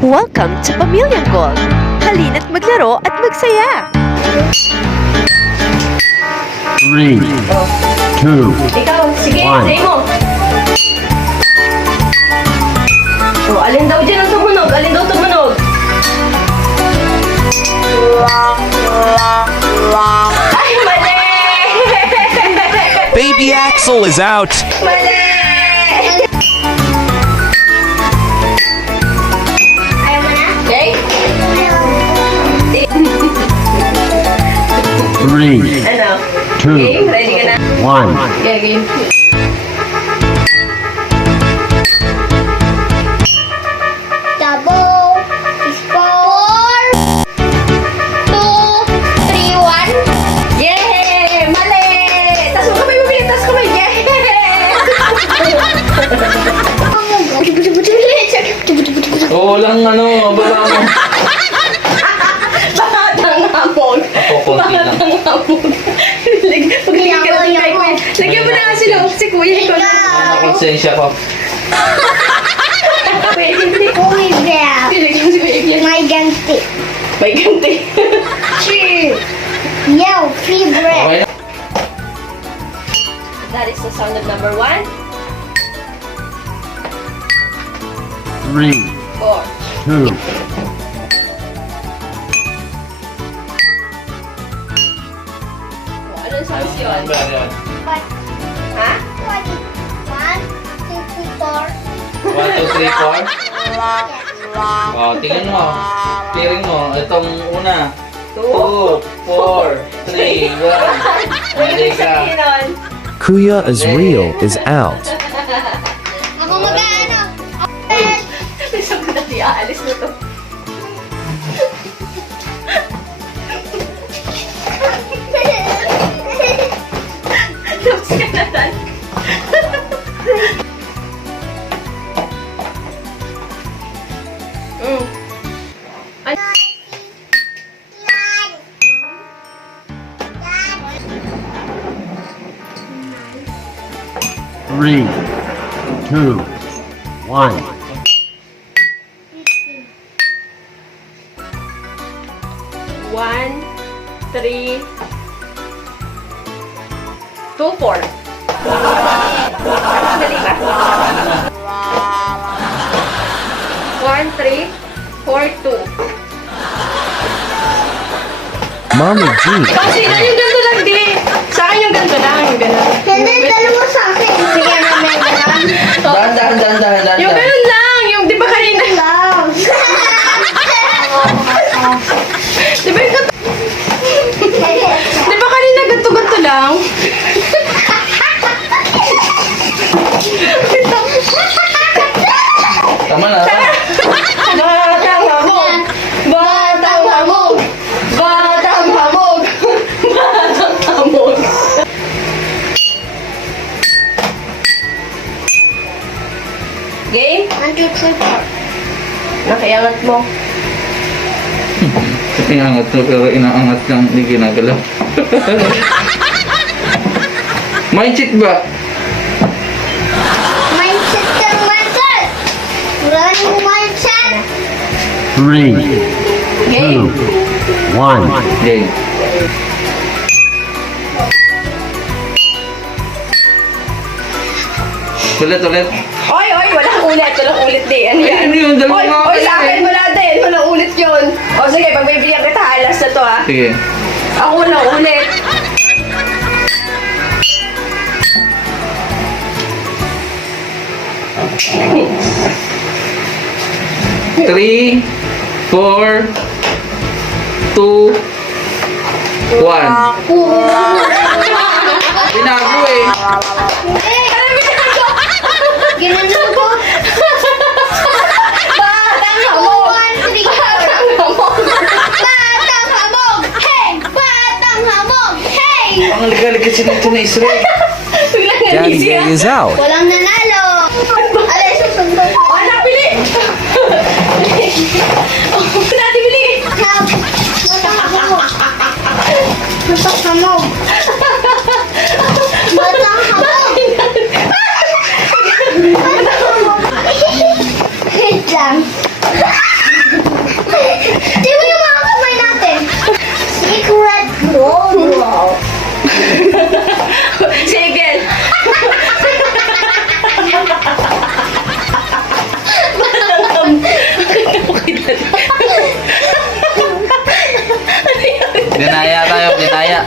Welcome to Pamilyang Gold! Halina't maglaro at magsaya! 3, 2, Ikaw, sige, One. say mo. Oh, alin daw dyan ang tumunog? Alin daw tumunog? Ay, mali! Baby Axel is out. Mali! Ayaw mo na? Okay? 3, Ano? 2, Game? Ready ka na? 1. Yeah, game. Double is 4, 2, 3, 1. Yay! Mali! Tas mo kamay, mabili! Tas kamay! Yay! Oo, walang ano, baba mo. Batang hamog! Kukunti lang. Batang hamog! Paglagyan ka ng kay Kuya. Lagyan mo na nga sila si Kuya. Ikaw na. Konsensya ko. Kuya, hindi. Uy, Bea. Lagyan mo si Kuya Iglesia. May ganti. May ganti. Cheer. Yo, favorite. Okay na. That is the sound of number 1. 3, 4. 2, Anong sounds yun? What? Ha? What? 1, 2, 3, 4. 1, 2, 3, 4. Oh, tingnan mo. Clearing mo. Itong una. 2, 4, 3, 1. Mali ka. nun? Kuya is real is out. Ako mag-ano? Isang dati, aalis na to. Tapos ka na tan. Three, 2, 1. 1, 3, 2, 4. Dali ba? 1, 3, 4, 2. Mommy G Kasi na yung ganito lang, di. Sa akin yung ganito lang, yung ganun. Hindi, dalawa sa akin. Sige, mamaya ganun. Dahan. Yung ganun lang, yung di ba kanina? Lang. Di ba yung ganito? Di ba kanina ganito lang? Tama na. Batang hamog! Batang hamog! Batang hamog! Batang hamog! Game? 1, 2, 3, 4. Nakiangat mo. Inaangat mo pero inaangat kang hindi ginagalaw. Mindset ba? Mindset kang mindset. Running mindset. 3, Game? 2, 1. Game. Ulit. Oy, walang ulit di. Ano yan? Ano yun? Dalawa Oy, nga oy, kayo sa akin eh. wala din. Walang ulit yun. O sige, pagbibigyan kita, alas na to ha. Sige. Ako walang ulit. Three, 4, 2, 1. Binago eh. Ginanong ko. Batang hamog! 1, 3, 4. Batang hamog! Batang hamog! Hey! Batang hamog! Hey! Ang ligalig kasi nito na Israel. Biglang Daddy nagising Gay ah. is out. Walang nanalo. Alay, susunod. Oh, anak, bili! Oh, dati bili! Batang hamog. Batang hamog. Batang hamog. Batang hamog. Wait lang. dinaya.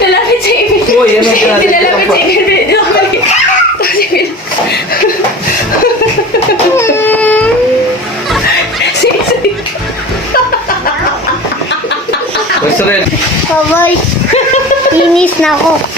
Nalapit sa ibig. Uy, ano ka? Nalapit sa ibig. Gusto rin. Bye-bye. Inis na ako.